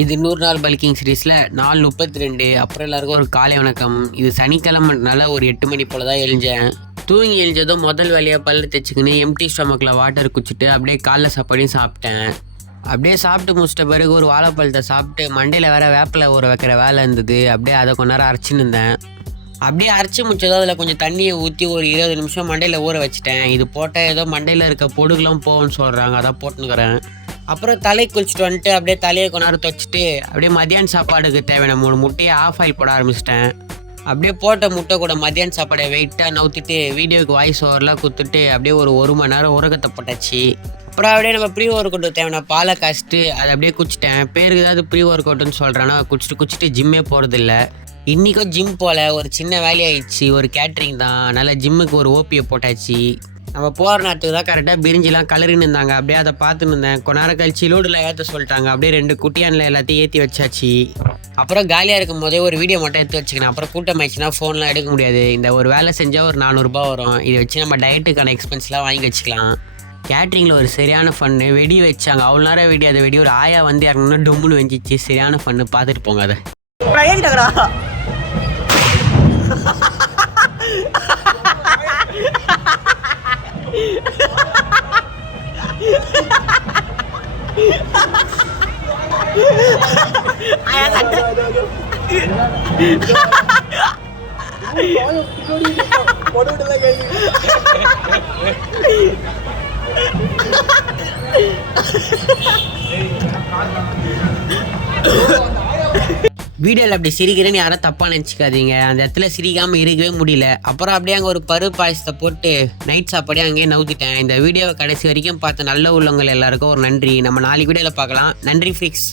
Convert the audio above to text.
இது 100 நாள் பல்கிங் சீரீஸில் நாள் 32. அப்புறம் எல்லாருக்கும் ஒரு காலை வணக்கம். இது சனிக்கிழமைனால ஒரு 8 மணி போல் தான் எழுஞ்சேன். தூங்கி எழுஞ்சதும் முதல் வேலையாக பல்லு தைச்சிக்கின்னு எம்டி ஸ்டொமக்கில் வாட்டர் குடிச்சிட்டு அப்படியே காலைல சாப்பாடையும் சாப்பிட்டேன். அப்படியே சாப்பிட்டு முடிச்சிட்ட பிறகு ஒரு வாழைப்பழத்தை சாப்பிட்டு மண்டையில் வேற வேப்பில் ஊற வைக்கிற வேலை இருந்தது. அப்படியே அதை கொஞ்ச நேரம் அரைச்சின்னு இருந்தேன். அப்படியே அரைச்சி முடிச்சதும் அதில் கொஞ்சம் தண்ணியை ஊற்றி ஒரு 20 நிமிஷம் மண்டையில் ஊற வச்சுட்டேன். இது போட்டால் ஏதோ மண்டையில் இருக்க பொடுகுலாம் போகும்னு சொல்கிறாங்க, அதான் போட்டுனுக்கிறேன். அப்புறம் தலை குளிச்சுட்டு வந்துட்டு அப்படியே தலையை கொஞ்ச நேரம் துவச்சிட்டு அப்படியே மதியான சாப்பாடுக்கு தேவையான 3 முட்டையை ஆஃப் ஆயில் போட ஆரம்பிச்சிட்டேன். அப்படியே போட்ட முட்டை கூட மதியான சாப்பாடை வெயிட்டாக நவுத்திட்டு வீடியோக்கு வாய்ஸ் ஓவர்லாம் கொடுத்துட்டு அப்படியே ஒரு மணி நேரம் உரகத்தை போட்டாச்சு. அப்புறம் அப்படியே நம்ம ப்ரீ ஒர்க் அவுட் தேவையான பாலை காய்ச்சிட்டு அதை அப்படியே குடிச்சிட்டேன். பேருக்கு ஏதாவது ப்ரீ ஒர்க் அவுட்டுன்னு சொல்கிறேன்னா குடிச்சிட்டு ஜிம்மே போகிறதில்ல. இன்றைக்கும் ஜிம் போல் ஒரு சின்ன வேலையாகிடுச்சு, ஒரு கேட்ரிங் தான். அதனால் ஜிம்முக்கு ஒரு ஓபியை போட்டாச்சு. நம்ம போகிற நேரத்துக்கு தான் கரெக்டாக பிரிஞ்சிலாம் கலரின்னு இருந்தாங்க. அப்படியே அதை பார்த்துன்னு இருந்தேன். கொஞ்ச நேரம் கழிச்சு லோடில் ஏற்ற சொல்லிட்டாங்க. அப்படியே 2 குட்டியானில் எல்லாத்தையும் ஏற்றி வச்சாச்சு. அப்புறம் காலியாக இருக்கும் போதே ஒரு வீடியோ மட்டும் எடுத்து வச்சுக்கணும். அப்புறம் கூட்டம் ஆயிடுச்சுன்னா ஃபோன்லாம் எடுக்க முடியாது. இந்த ஒரு வேலை செஞ்சால் ஒரு 400 ரூபா வரும். இதை வச்சு நம்ம டயட்டுக்கான எக்ஸ்பென்ஸ்லாம் வாங்கி வச்சுக்கலாம். கேட்ரிங்கில் ஒரு சரியான ஃபன்னு. வெடி வச்சாங்க, அவ்வளோ நேரம் வெடி. அதை வெடி ஒரு ஆயா வந்து இறங்கணும்னா டொம்புன்னு வெஞ்சிச்சு. சரியான ஃபன்னு, பார்த்துட்டு போங்க அதை. வீடியோவில் அப்படி சிரிக்கிறேன்னு யாரும் தப்பாக நினச்சிக்காதீங்க. அந்த இடத்துல சிரிக்காமல் இருக்கவே முடியல. அப்புறம் அப்படியே அங்கே ஒரு பருப்பு பாயசத்தை போட்டு நைட் சாப்பாடே அங்கேயே நவுத்திட்டேன். இந்த வீடியோவை கடைசி வரைக்கும் பார்த்த நல்ல உள்ளவங்கள் எல்லாருக்கும் ஒரு நன்றி. நம்ம நாளைக்கு வீடியோவில் பார்க்கலாம். நன்றி ஃபிக்ஸ்.